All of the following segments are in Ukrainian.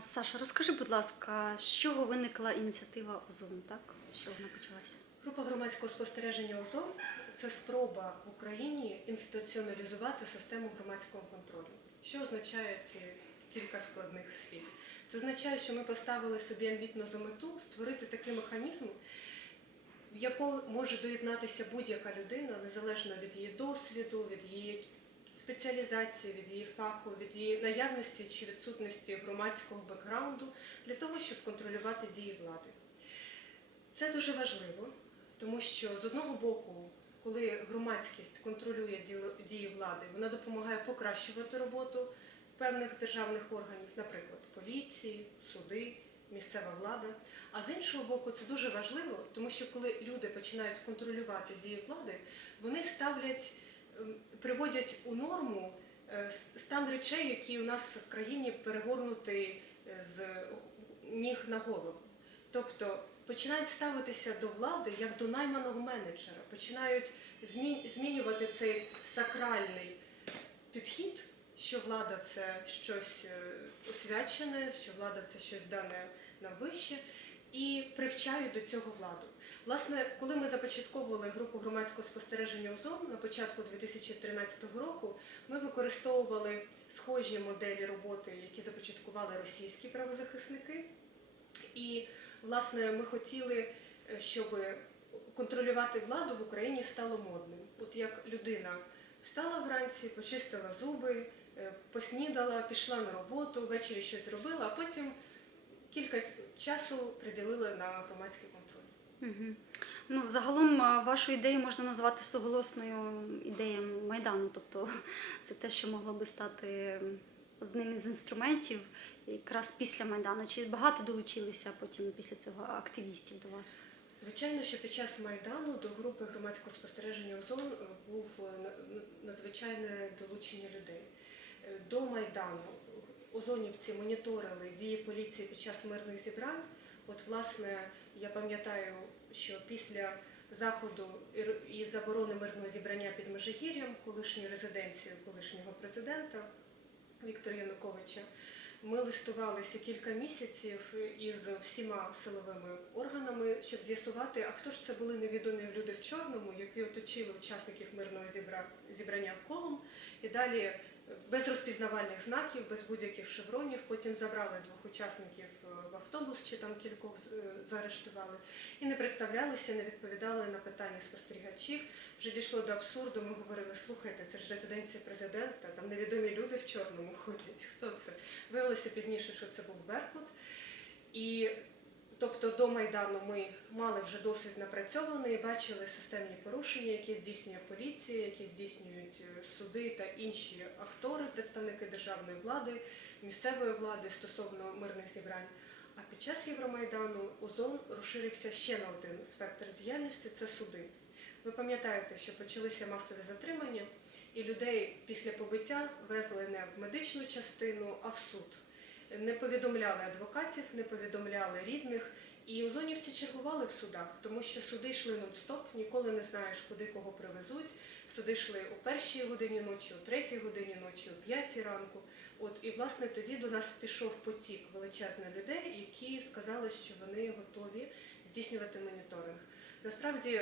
Саша, розкажи, будь ласка, з чого виникла ініціатива Озон, так? З чого вона почалася? Група громадського спостереження ОЗОН це спроба в Україні інституціоналізувати систему громадського контролю. Що означає ці кілька складних слів? Це означає, що ми поставили собі амбітну за мету створити такий механізм, в якого може доєднатися будь-яка людина, незалежно від її досвіду, від її спеціалізації, від її фаху, від її наявності чи відсутності громадського бекграунду для того, щоб контролювати дії влади. Це дуже важливо, тому що з одного боку, коли громадськість контролює дії влади, вона допомагає покращувати роботу певних державних органів, наприклад, поліції, суди, місцева влада. А з іншого боку, це дуже важливо, тому що коли люди починають контролювати дії влади, вони ставлять, приводять у норму е, стан речей, які у нас в країні перегорнутий е, з ніг на голову. Тобто починають ставитися до влади як до найманого менеджера, починають змінювати цей сакральний підхід, що влада це щось е, освячене, що влада це щось дане нам вище, і привчають до цього владу. Власне, коли ми започатковували групу громадського спостереження ОЗОН на початку 2013 року, ми використовували схожі моделі роботи, які започаткували російські правозахисники. І, власне, ми хотіли, е, щоб контролювати владу в Україні стало модним. От як людина встала вранці, почистила зуби, е, поснідала, пішла на роботу, ввечері щось зробила, а потім кілька часу приділила на громадський контроль. Угу. Ну, загалом вашу ідею можна назвати суголосною ідеєю Майдану, тобто це те, що могло би стати одним із інструментів якраз після Майдану. Чи багато долучилися потім після цього активістів до вас? Звичайно, що під час Майдану до групи громадського спостереження ОЗОН е, був е, надзвичайне долучення людей. Е, До Майдану озонівці моніторили дії поліції під час мирних зібрань. От, власне, я пам'ятаю, що після заходу і заборони мирного зібрання під Межигір'ям, колишньою резиденцією колишнього президента Віктора Януковича, ми листувалися кілька місяців із всіма силовими органами, щоб з'ясувати, а хто ж це були невідомі люди в чорному, які оточили учасників мирного зібра- зібрання колом, і далі без розпізнавальних знаків, без будь-яких шевронів. Потім забрали двох учасників е, в автобус чи там кількох е, заарештували і не представлялися, не відповідали на питання спостерігачів. Вже дійшло до абсурду. Ми говорили, слухайте, це ж резиденція президента, там невідомі люди в чорному ходять. Хто це? Виявилося пізніше, що це був Беркут. І тобто до Майдану ми мали вже досвід напрацьований, бачили системні порушення, які здійснює поліція, які здійснюють е, суди та інші актори, представники державної влади, місцевої влади стосовно мирних зібрань. А під час Євромайдану ОЗОН розширився ще на один спектр діяльності це суди. Ви пам'ятаєте, що почалися масові затримання, і людей після побиття везли не в медичну частину, а в суд. Не повідомляли адвокатів, не повідомляли рідних. І озонівці чергували в судах, тому що суди йшли нон-стоп, ніколи не знаєш, куди кого привезуть. Суди йшли о першій годині ночі, о третій годині ночі, о п'ятій ранку. От і власне тоді до нас пішов потік величезних людей, які сказали, що вони готові здійснювати моніторинг. Насправді,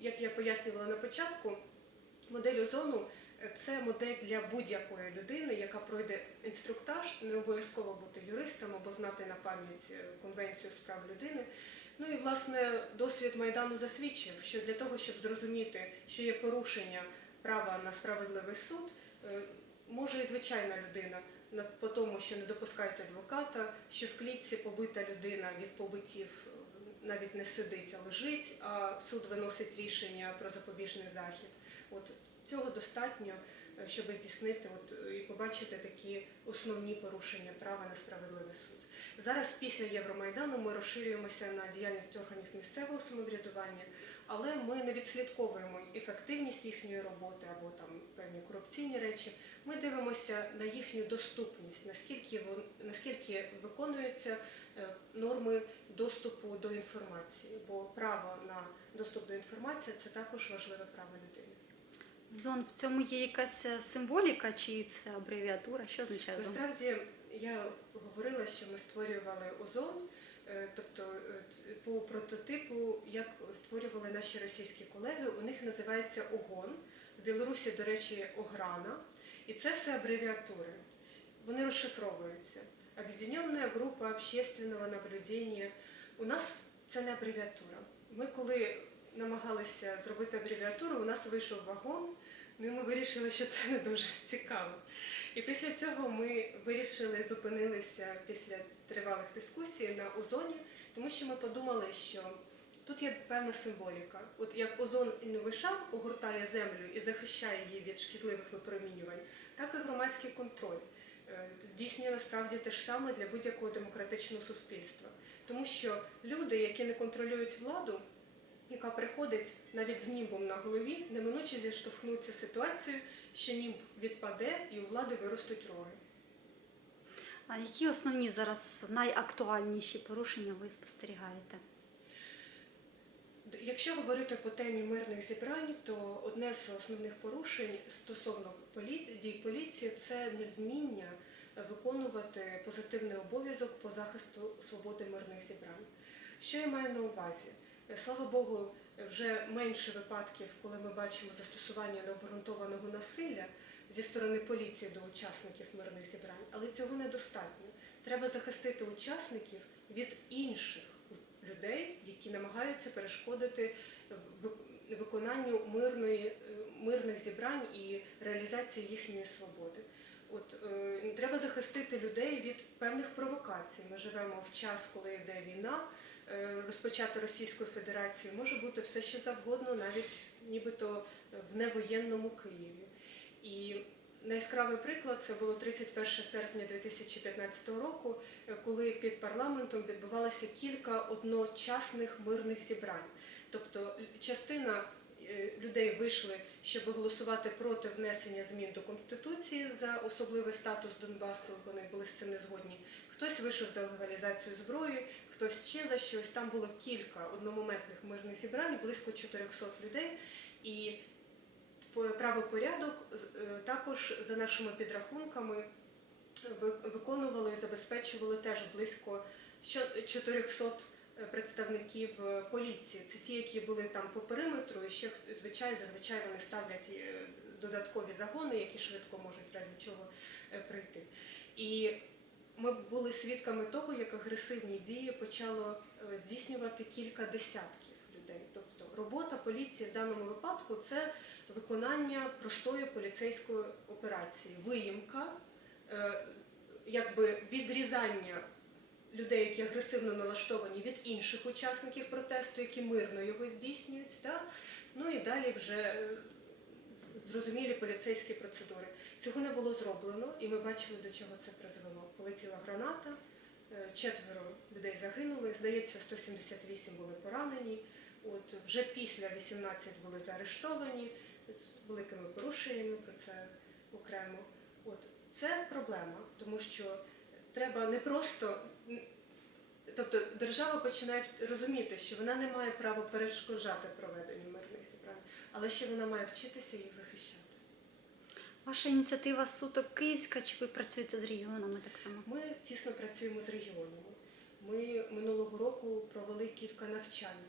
як я пояснювала на початку, модель озону це модель для будь-якої людини, яка пройде інструктаж, не обов'язково бути юристом або знати на пам'ять е, конвенцію з прав людини. Ну і власне досвід майдану засвідчив, що для того, щоб зрозуміти, що є порушення права на справедливий суд, е, може і звичайна людина на- по тому, що не допускають адвоката, що в клітці побита людина від побиттів е, навіть не сидить, а лежить, а суд виносить рішення про запобіжний захід. От цього достатньо, е, щоб здійснити от, е, і побачити такі основні порушення права на справедливий суд. Зараз після Євромайдану ми розширюємося на діяльність органів місцевого самоврядування, але ми не відслідковуємо ефективність їхньої роботи або там певні корупційні речі. Ми дивимося на їхню доступність, наскільки наскільки виконуються е, норми доступу до інформації, бо право на доступ до інформації це також важливе право людини. Зон в цьому є якась е, символіка, чи це абревіатура? Що означає зон? Насправді я говорила, що ми створювали озон, е, тобто е, по прототипу, як створювали наші російські колеги, у них називається ОГОН. В Білорусі, до речі, Ограна. І це все абревіатури. Вони розшифровуються. Об'єднана група общественного наблюдения. У нас це не абревіатура. Ми коли намагалися зробити абревіатуру, у нас вийшов вагон, ну і ми вирішили, що це не дуже цікаво. І після цього ми вирішили зупинилися після тривалих дискусій на озоні, тому що ми подумали, що тут є певна символіка. От як озон іновий шар огортає землю і захищає її від шкідливих випромінювань, так і громадський контроль е, здійснює насправді те ж саме для будь-якого демократичного суспільства. Тому що люди, які не контролюють владу, яка приходить навіть з німбом на голові, неминуче зіштовхнуться ситуацією, що німб відпаде і у влади виростуть роги. А які основні зараз найактуальніші порушення ви спостерігаєте? Якщо говорити по темі мирних зібрань, то одне з основних порушень стосовно полі- дій поліції це невміння виконувати позитивний обов'язок по захисту свободи мирних зібрань. Що я маю на увазі? Е, Слава Богу, вже менше випадків, коли ми бачимо застосування необґрунтованого насилля зі сторони поліції до учасників мирних зібрань, але цього недостатньо. Треба захистити учасників від інших людей, які намагаються перешкодити ви- виконанню мирної, е, мирних зібрань і реалізації їхньої свободи. От е, треба захистити людей від певних провокацій. Ми живемо в час, коли йде війна, е, розпочата Російською Федерацією, може бути все що завгодно, навіть нібито в невоєнному Києві. І найяскравий приклад це було 31 серпня 2015 року, е, коли під парламентом відбувалося кілька одночасних мирних зібрань. Тобто частина е, людей вийшли, щоб голосувати проти внесення змін до Конституції за особливий статус Донбасу, вони були з цим не згодні. Хтось вийшов за легалізацію зброї, хтось ще за щось. Там було кілька одномоментних мирних зібрань, близько 400 людей. І правопорядок е, також за нашими підрахунками ви- виконували і забезпечували теж близько 400 представників е, поліції. Це ті, які були там по периметру, і ще звичайно, зазвичай вони ставлять е, додаткові загони, які швидко можуть разі чого е, прийти. І ми були свідками того, як агресивні дії почало е, здійснювати кілька десятків людей. Тобто робота поліції в даному випадку це виконання простої поліцейської операції, виїмка, е, якби відрізання людей, які агресивно налаштовані від інших учасників протесту, які мирно його здійснюють, да? ну і далі вже е, зрозумілі поліцейські процедури. Цього не було зроблено, і ми бачили, до чого це призвело. Полетіла граната, е, четверо людей загинули, здається, 178 були поранені. От вже після 18 були заарештовані з великими порушеннями, про це окремо. От це проблема, тому що треба не просто. Тобто держава починає розуміти, що вона не має права перешкоджати проведенню мирних зібрань, але ще вона має вчитися їх захищати. Ваша ініціатива суто київська, чи ви працюєте з регіонами так само? Ми тісно працюємо з регіонами. Ми минулого року провели кілька навчань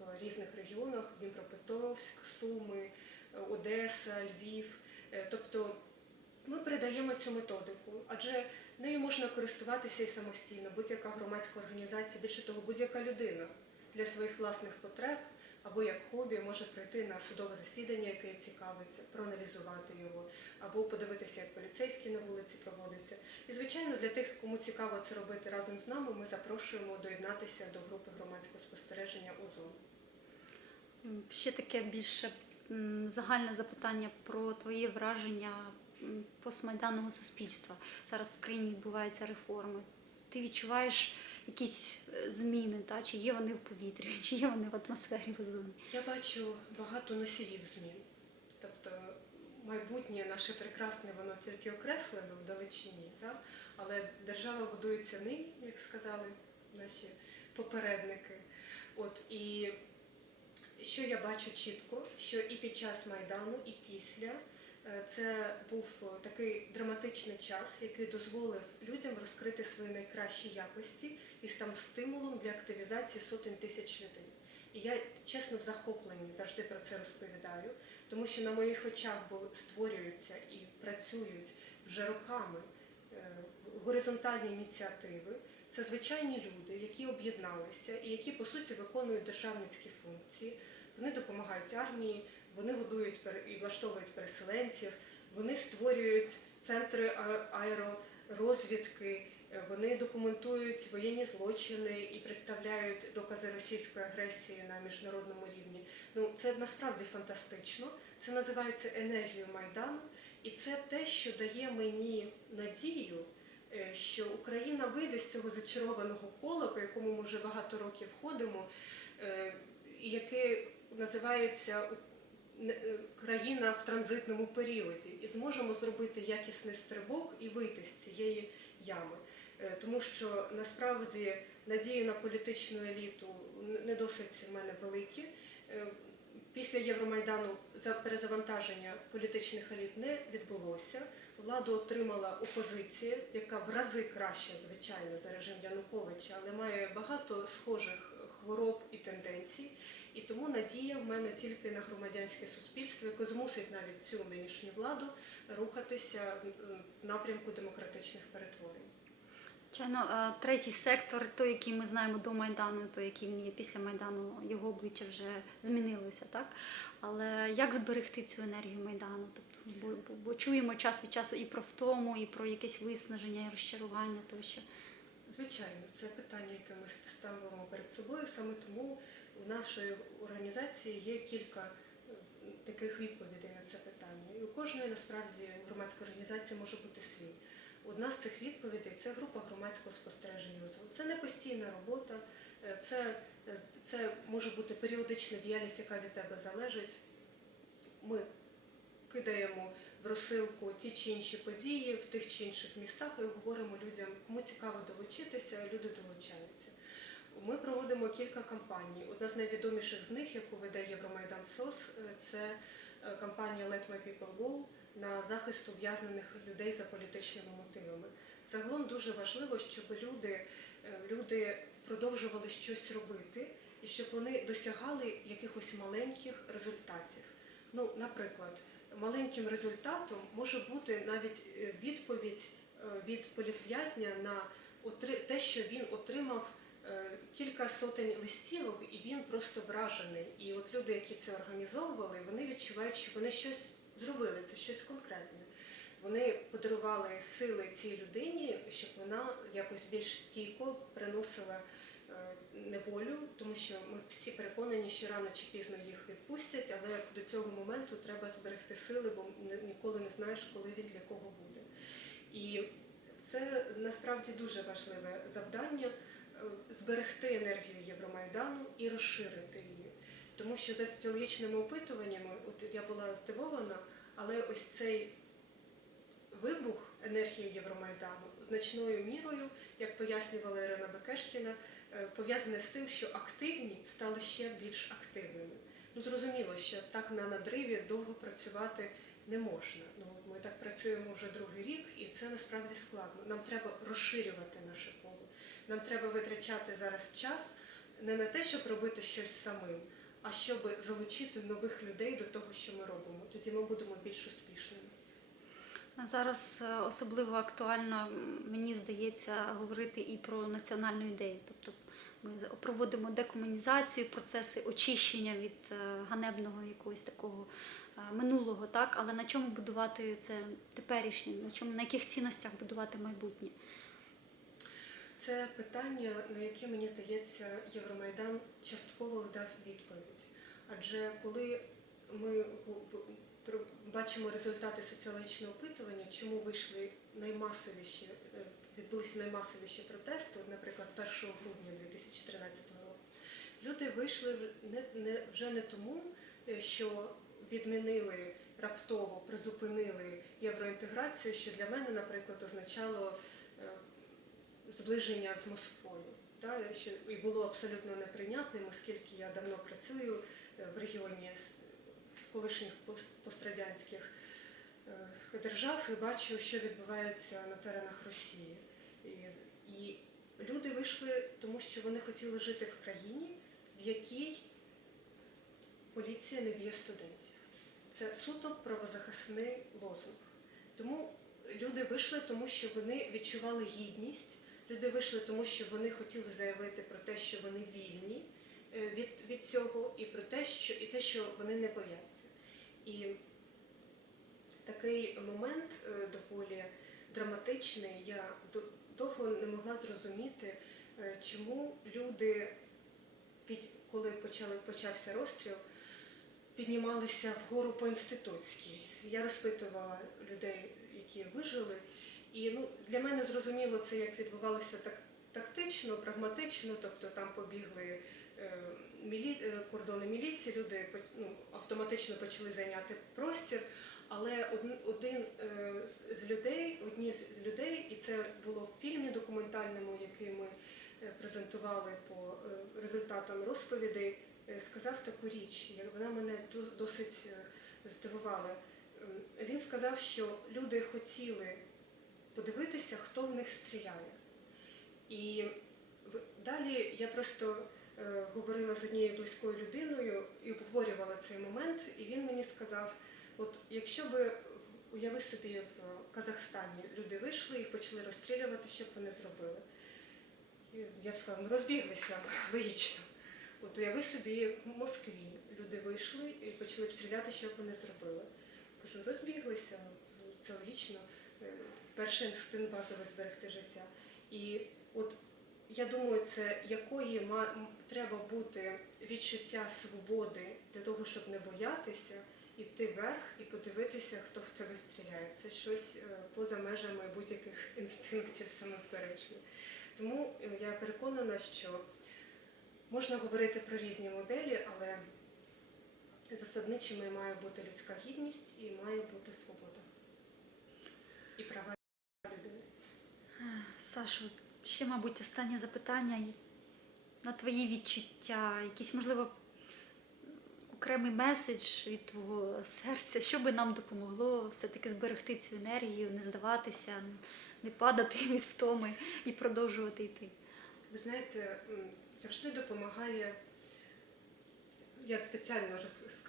в різних регіонах: Дніпропетровськ, Суми, Одеса, Львів. Е, Тобто ми передаємо цю методику, адже нею можна користуватися і самостійно, будь-яка громадська організація, більше того, будь-яка людина для своїх власних потреб або як хобі може прийти на судове засідання, яке цікавиться, проаналізувати його, або подивитися, як поліцейські на вулиці проводяться. І, звичайно, для тих, кому цікаво це робити разом з нами, ми запрошуємо доєднатися до групи громадського спостереження ОЗОН. Ще таке більше загальне запитання про твої враження постмайданного суспільства. Зараз в країні відбуваються реформи. Ти відчуваєш якісь е, зміни, та? чи є вони в повітрі, чи є вони в атмосфері в озоні? Я бачу багато носіїв змін. Тобто майбутнє наше прекрасне, воно тільки окреслено в далечині, але держава будується нині, як сказали наші попередники. От, і Що я бачу чітко, що і під час Майдану, і після це був е, такий драматичний час, який дозволив людям розкрити свої найкращі якості і став стимулом для активізації сотень тисяч людей. І я чесно в захопленні завжди про це розповідаю, тому що на моїх очах створюються і працюють вже роками е, горизонтальні ініціативи. Це звичайні люди, які об'єдналися і які по суті виконують державницькі функції. Вони допомагають армії, вони годують і влаштовують переселенців, вони створюють центри аеророзвідки, е, вони документують воєнні злочини і представляють докази російської агресії на міжнародному рівні. Ну це насправді фантастично. Це називається енергією майдану, і це те, що дає мені надію, е, що Україна вийде з цього зачарованого кола, по якому ми вже багато років ходимо, е, яке називається країна в транзитному періоді, і зможемо зробити якісний стрибок і вийти з цієї ями. Е, Тому що насправді надії на політичну еліту не досить в мене великі. Е, Після Євромайдану за перезавантаження політичних еліт не відбулося. Владу отримала опозиція, яка в рази краще, звичайно, за режим Януковича, але має багато схожих хвороб і тенденцій. І тому надія в мене тільки на громадянське суспільство, яке змусить навіть цю нинішню владу рухатися в напрямку демократичних перетворень. Звичайно, е, третій сектор, той, який ми знаємо до Майдану, той, який він є після Майдану, його обличчя вже змінилося, так? Але як зберегти цю енергію Майдану? Тобто, бо, бо, бо чуємо час від часу і про втому, і про якесь виснаження, і розчарування тощо. Звичайно, це питання, яке ми ставимо перед собою. Саме тому у нашої організації є кілька е, таких відповідей на це питання. І у кожної насправді громадської організації може бути свій. Одна з цих відповідей це група громадського спостереження Це не постійна робота, е, це, це може бути періодична діяльність, яка від тебе залежить. Ми кидаємо в розсилку ті чи інші події в тих чи інших містах і говоримо людям, кому цікаво долучитися, люди долучаються. Ми проводимо кілька кампаній. Одна з найвідоміших з них, яку веде Євромайдан СОС, е, це е, кампанія Let My People Go на захист ув'язнених людей за політичними мотивами. Загалом дуже важливо, щоб люди, е, люди продовжували щось робити і щоб вони досягали якихось маленьких результатів. Ну, наприклад, маленьким результатом може бути навіть відповідь від політв'язня на те, що він отримав кілька сотень листівок, і він просто вражений. І от люди, які це організовували, вони відчувають, що вони щось зробили, це щось конкретне. Вони подарували сили цій людині, щоб вона якось більш стійко приносила е, неволю, тому що ми всі переконані, що рано чи пізно їх відпустять, але до цього моменту треба зберегти сили, бо ні- ніколи не знаєш, коли він для кого буде. І це насправді дуже важливе завдання е, зберегти енергію Євромайдану і розширити її. Тому що за соціологічними опитуваннями, от я була здивована, але ось цей вибух енергії Євромайдану значною мірою, як пояснювала Ірина Бекешкіна, е, пов'язане з тим, що активні стали ще більш активними. Ну зрозуміло, що так на надриві довго працювати не можна. Ну ми так працюємо вже другий рік, і це насправді складно. Нам треба розширювати наше. Нам треба витрачати зараз час не на те, щоб робити щось самим, а щоб залучити нових людей до того, що ми робимо. Тоді ми будемо більш успішними. Зараз е, особливо актуально, мені здається, говорити і про національну ідею. Тобто ми проводимо декомунізацію, процеси очищення від е, ганебного якогось такого е, минулого, так? але на чому будувати це теперішнє, на чому, на яких цінностях будувати майбутнє? Це питання, на яке мені здається, Євромайдан частково дав відповідь. Адже коли ми бачимо результати соціологічного опитування, чому вийшли наймасовіші, е, відбулися наймасовіші протести, наприклад, 1 грудня 2013 року, люди вийшли не, не, вже не тому, е, що відмінили раптово, призупинили євроінтеграцію, що для мене, наприклад, означало зближення з Москвою. Та, що і було абсолютно неприйнятним, оскільки я давно працюю е, в регіоні колишніх пост- пострадянських е, держав і бачу, що відбувається на теренах Росії. І, і люди вийшли, тому що вони хотіли жити в країні, в якій поліція не б'є студентів. Це суто правозахисний лозунг. Тому люди вийшли, тому що вони відчували гідність. Люди вийшли, тому що вони хотіли заявити про те, що вони вільні е, від, від цього, і про те, що і те, що вони не бояться. І такий момент е, доволі драматичний. Я довго не могла зрозуміти, е, чому люди, коли почали, почався розстріл, піднімалися вгору по інститутській. Я розпитувала людей, які вижили, і ну, для мене зрозуміло це, як відбувалося так, тактично, прагматично, тобто там побігли е, мілі, е, кордони міліції, люди ну, автоматично почали зайняти простір. Але один, е, з- людей, одні з- людей, і це було в фільмі документальному, який ми е, презентували по результатам розповідей, сказав таку річ, як вона мене до- досить здивувала. Ем, Він сказав, що люди хотіли подивитися, хто в них стріляє. І далі я просто е, говорила з однією близькою людиною і обговорювала цей момент, і він мені сказав. От якщо би уяви собі в Казахстані люди вийшли і почали розстрілювати, що б вони зробили? Я б сказала, ну розбіглися, логічно. От уяви собі в Москві люди вийшли і почали б стріляти, що б вони зробили. Кажу, розбіглися, це логічно. Перший інстинкт базовий зберегти життя. І от я думаю, це якої треба бути відчуття свободи для того, щоб не боятися, іти вверх і подивитися, хто в тебе стріляє. Це щось е, поза межами будь-яких інстинктів самозбереження. Тому е, я переконана, що можна говорити про різні моделі, але засадничими має бути людська гідність і має бути свобода і права. Сашо, ще, мабуть, останнє запитання на твої відчуття, якийсь, можливо, окремий меседж від твого серця, що би нам допомогло все-таки зберегти цю енергію, не здаватися, не падати від втоми і продовжувати йти. Ви знаєте, завжди допомагає. Я спеціально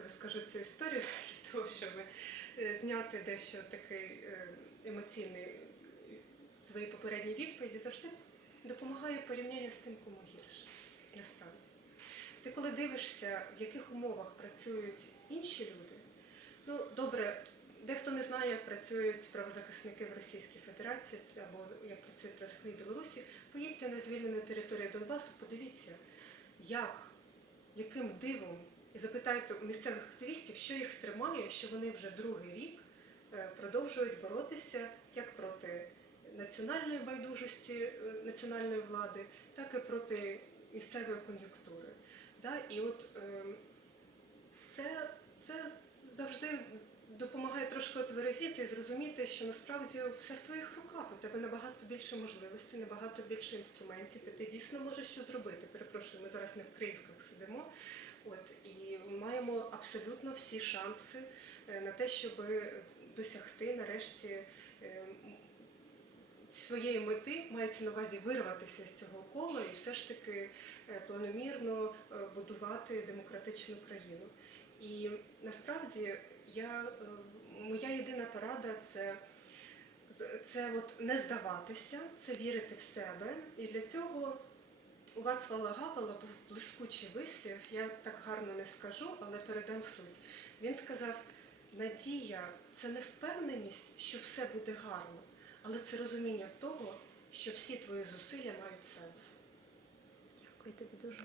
розкажу цю історію для того, щоб е, зняти дещо такий е, емоційний свої попередні відповіді. Завжди допомагає порівняння з тим, кому гірше. Насправді. Ти коли дивишся, в яких умовах працюють інші люди, ну добре, дехто не знає, як працюють правозахисники в Російській Федерації або як працюють правозахисники в Білорусі, поїдьте на звільнену територію Донбасу, подивіться, як, яким дивом, і запитайте у місцевих активістів, що їх тримає, що вони вже другий рік е, продовжують боротися як проти національної байдужості е, національної влади, так і проти місцевої кон'юнктури. І от ем, це, це завжди допомагає трошки отверезіти і зрозуміти, що насправді все в твоїх руках. У тебе набагато більше можливостей, набагато більше інструментів, і ти дійсно можеш що зробити. Перепрошую, ми зараз не в Криївках сидимо. От, і маємо абсолютно всі шанси е, на те, щоб досягти нарешті е, м, своєї мети, мається на увазі вирватися з цього кола і все ж таки е, планомірно е, будувати демократичну країну. І насправді я, е, моя єдина порада це, це от не здаватися, це вірити в себе. І для цього у Вацлава Гавела був блискучий вислів, я так гарно не скажу, але передам суть. Він сказав: надія це не впевненість, що все буде гарно, але це розуміння того, що всі твої зусилля мають сенс. Дякую тобі дуже.